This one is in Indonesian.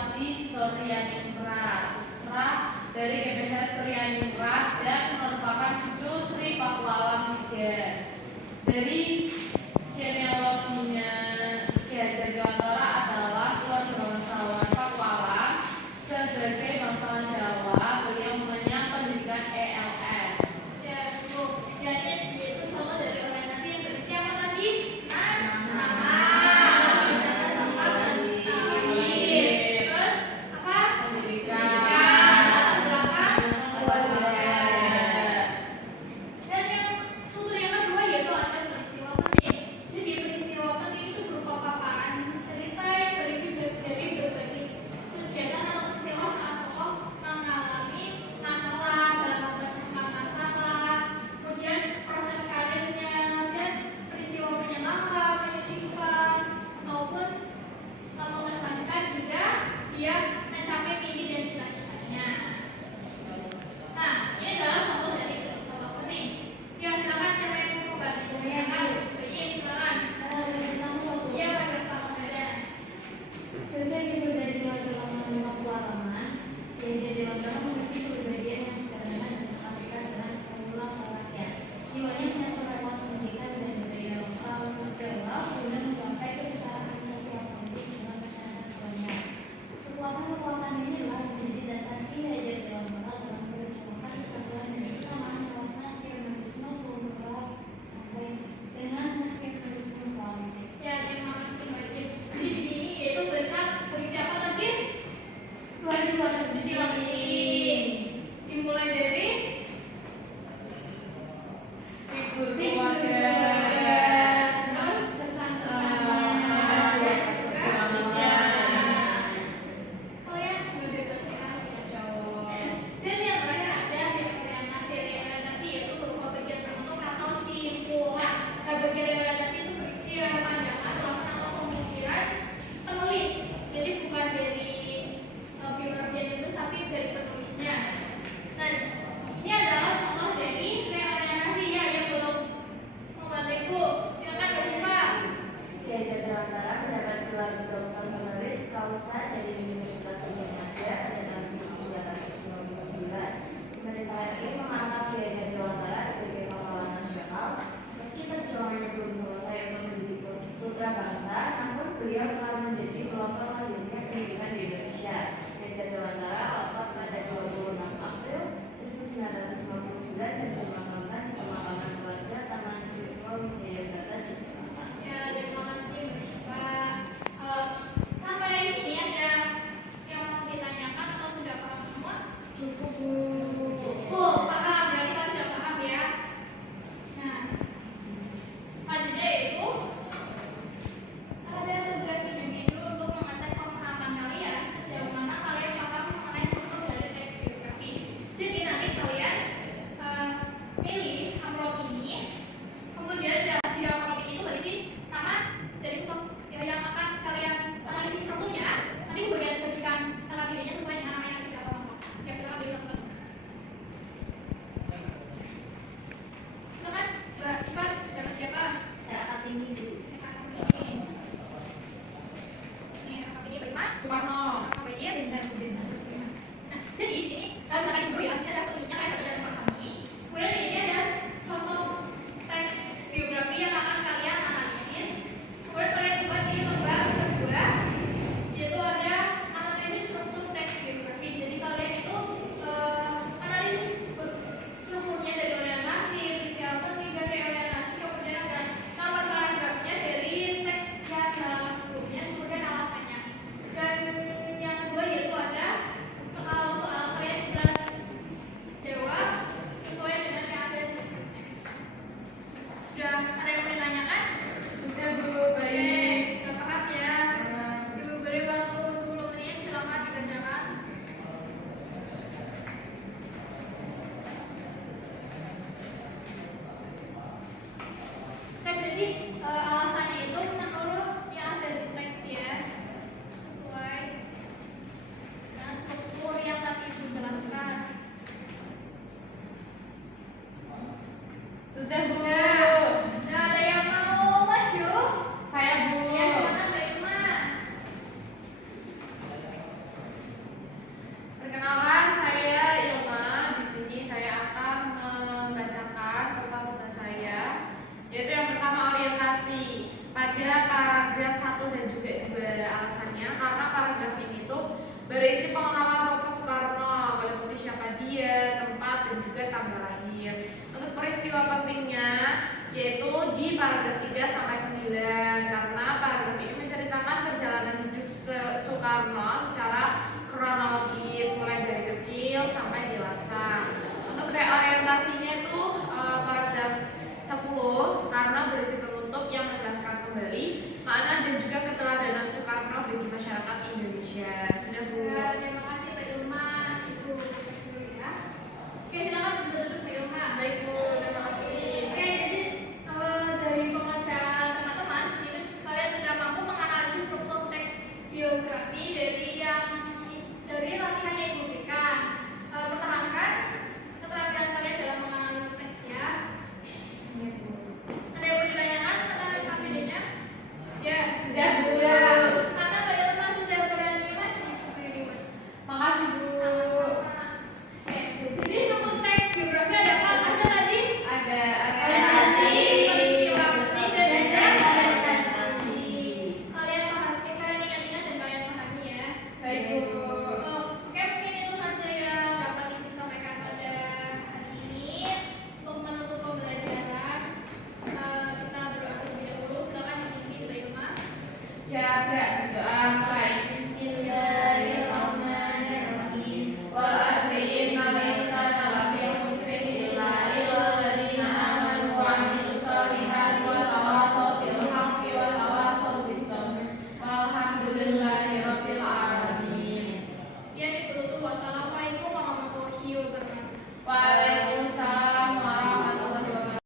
Suwandi Suryaningrat, putra dari GBH Suryaningrat dan merupakan cucu Sri Pakualam III. Dari genealoginya Ki Hajar Dewantara adalah keluarga bangsawan Pakualam. Sebagai bangsawan Jawa, beliau mengenyam pendidikan ELS. Ya, Bu. Jadi itu contoh dari orang nanti yang berisi apa tadi? Nama, data tempat dan lahir. Terus apa? Pendidikan. Latar belakang Keluarga. Dan yang sumber yang kedua yaitu ada peristiwa penting. Jadi peristiwa penting itu berupa paparan cerita yang berisi dari berbagai kegiatan atau peristiwa saat tokoh mengalami masalah dalam memecahkan masalah, kemudian proses karirnya dan peristiwa menyenangkan, menyedihkan ataupun mengesankan juga dia mencapai mimpi dan cita-citanya. Nah, ini adalah contoh dari peristiwa penting. Ya, silakan siapa yang mau membantu? Silakan. Ya, pada sama saja. Sebagai figur dari keluarga bangsawan Pakualaman, Ki Hajar Dewantara memiliki kepribadian yang sederhana dan sangat dekat dengan formula rakyat. Jiwanya menyasar lewat pendidikan dan budaya lokal Jawa guna menggapai kesetaraan sosial politik dengan masyarakat banyak. Kekuatan inilah yang menjadi dasar Ki Hajar Dewantara dalam memperjuangkan persatuan dan kesamaan lewat nasionalisme kultural sampai dengan nasionalisme politik. Ya, terima kasih Mbak Jin. Jadi di sini yaitu berisi apa tadi? Peristiwa Peristiwa penting. Dimulai dari Figur keluarga. keluarga. Terus kesan-kesan kalian berbeda sekali. Dan yang terakhir ada reorientasi. Reorientasi yaitu berupa bagian tertentu atau simpulan. Nah, bagian reorientasi itu berisi pandangan, ulasan atau pemikiran penulis. Jadi bukan dari biografi yang ditulis, tapi dari penulisnya. Dan ini adalah contoh dari reorientasi ya, yang belum membantu Ibu. Silakan Mbak Syifa. Ki Hajar Dewantara mendapat gelar doktor honoris causa dari Universitas Gadjah Mada pada tahun 1999. Pemerintah RI mengangkat Ki Hajar Dewantara sebagai pahlawan nasional. Meski perjuangannya belum selesai untuk mendidik putra bangsa, namun beliau telah menjadi pelopor lahirnya pendidikan di Indonesia. Ki Hajar Dewantara wafat pada 26 April 1959 dan dimakamkan di pemakaman keluarga Taman Siswa Wijaya Brata, Yogyakarta. Ya, terima kasih Mbak Syifa. Sampai sini ada yang mau ditanyakan atau sudah paham semua? Cukup. Paham, berarti kalian sudah paham ya. Nah, selanjutnya yaitu ada tugas individu untuk mengecek pemahaman kalian sejauh mana kalian paham mengenai struktur dari teks biografi. Jadi nanti kalian pilih amplop ini, kemudian di di paragraf 3 sampai 9 karena paragraf ini menceritakan perjalanan hidup Soekarno secara kronologis mulai dari kecil sampai dewasa. Untuk reorientasinya itu paragraf 10 karena berisi penutup yang menegaskan kembali makna dan juga keteladanan Soekarno bagi masyarakat Indonesia. Sudah Bu. Ya, terima kasih Mbak Ilma. Itu dulu ya. Oke, silakan bisa duduk Mbak Ilma. Baik Bu, terima kasih. Oke, jadi dari pengerjaan teman-teman di sini kalian sudah mampu menganalisis struktur teks biografi dari latihan yang Ibu berikan. Pertahankan keterampilan kalian dalam menganalisis teks ya. Ada yang bertanyakan tentang KPD-nya? Ya, Sudah, Bu. Karena Mbak Ilma sudah berani masih beri Makasih Bu. Jadi untuk teks biografi ada apa aja tadi? Ada Orientasi, peristiwa penting dan juga Orientasi. kalian ingat-ingat dan kalian pahami ya. Baik Bu. Oke, mungkin itu saja yang dapat Ibu sampaikan pada hari ini. Untuk menutup pembelajaran, kita berdoa terlebih dahulu. Silakan dipimpin Mbak Ilma. Jaga doa